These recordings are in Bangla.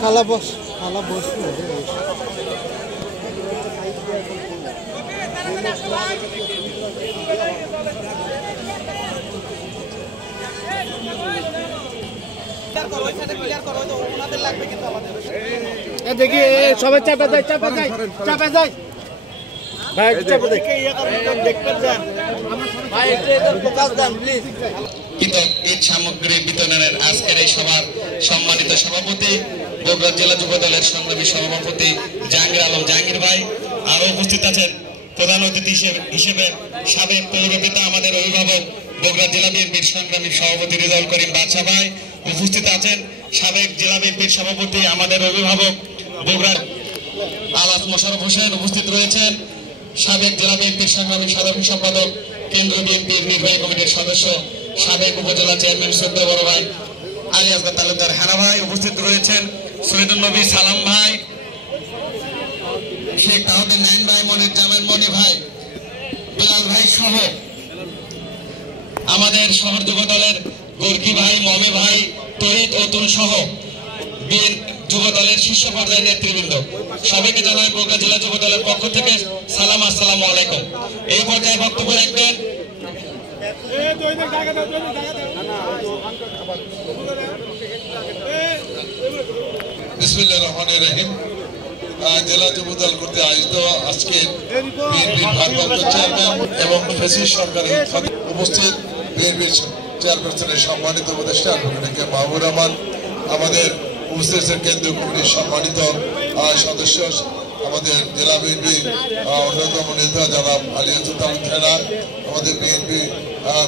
খালা বস দেখি সবাই চাপে যায় ভাই ঈদ সামগ্রী বিতরণের আজকের এই সভার সম্মানিত সভাপতি বগুড়া জেলা যুব দলের সংগ্রামী সভাপতি জাহাঙ্গীর আলম জাহাঙ্গীর ভাই, আরো উপস্থিত আছেন প্রধান অতিথি হিসেবে সাবেক পৌরপিতা আমাদের অভিভাবক বগুড়া জেলা বিএনপির সংগ্রামী সভাপতি রেজাউল করিম বাদশা ভাই, উপস্থিত আছেন সাবেক জেলা বিএনপির সভাপতি আমাদের অভিভাবক বগুড়ার আলাস মোশাররফ হোসেন, উপস্থিত রয়েছেন সাবেক জেলা বিএনপির সংগ্রামী সাধারণ সম্পাদক কেন্দ্রীয় বিএনপির নির্বাহী কমিটির সদস্য সাবেক উপজেলা চেয়ারম্যান সদ্য বড় ভাই আলী আসগর তালুকদার হানা ভাই, উপস্থিত রয়েছেন সৈয়দুল নবী সালাম ভাই, শেখ তাহউদ্দিন নাইন ভাই, মনির জামান মনি ভাই, বিলাল ভাই সহ আমাদের শহর যুব দলের গোর্কি ভাই, মমি ভাই, তহিদ অতুল সহ যুব দলের শীর্ষ পর্যায়ের নেতৃবৃন্দ সবাইকে জানাই বগুড়া জেলা যুব দলের পক্ষ থেকে সালাম, আসসালামু আলাইকুম। এই পর্যায়ে বক্তব্য রাখবেন বিসমিল্লাহির রহমানির রহিম। জেলা যুব দল কর্তৃক আয়োজিত আজকে বিএনপির ভারপ্রাপ্ত চেয়ারম্যান এবং ফ্যাসিস্ট সরকারের উপস্থিত বিএনপির চেয়ারপারসনের সম্মানিত উপদেষ্টা মাহবুব রহমান, আমাদের উপস্থিত কেন্দ্রীয় কমিটির সম্মানিত সদস্য আমাদের জেলা বিএনপি অন্যতম নেতা জনাব আলী আসগর থানা, আমাদের বিএনপি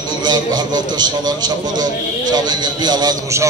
বগুড়ার ভারপ্রাপ্ত সাধারণ সম্পাদক সাবেক এমপি আলাদ মুসাফ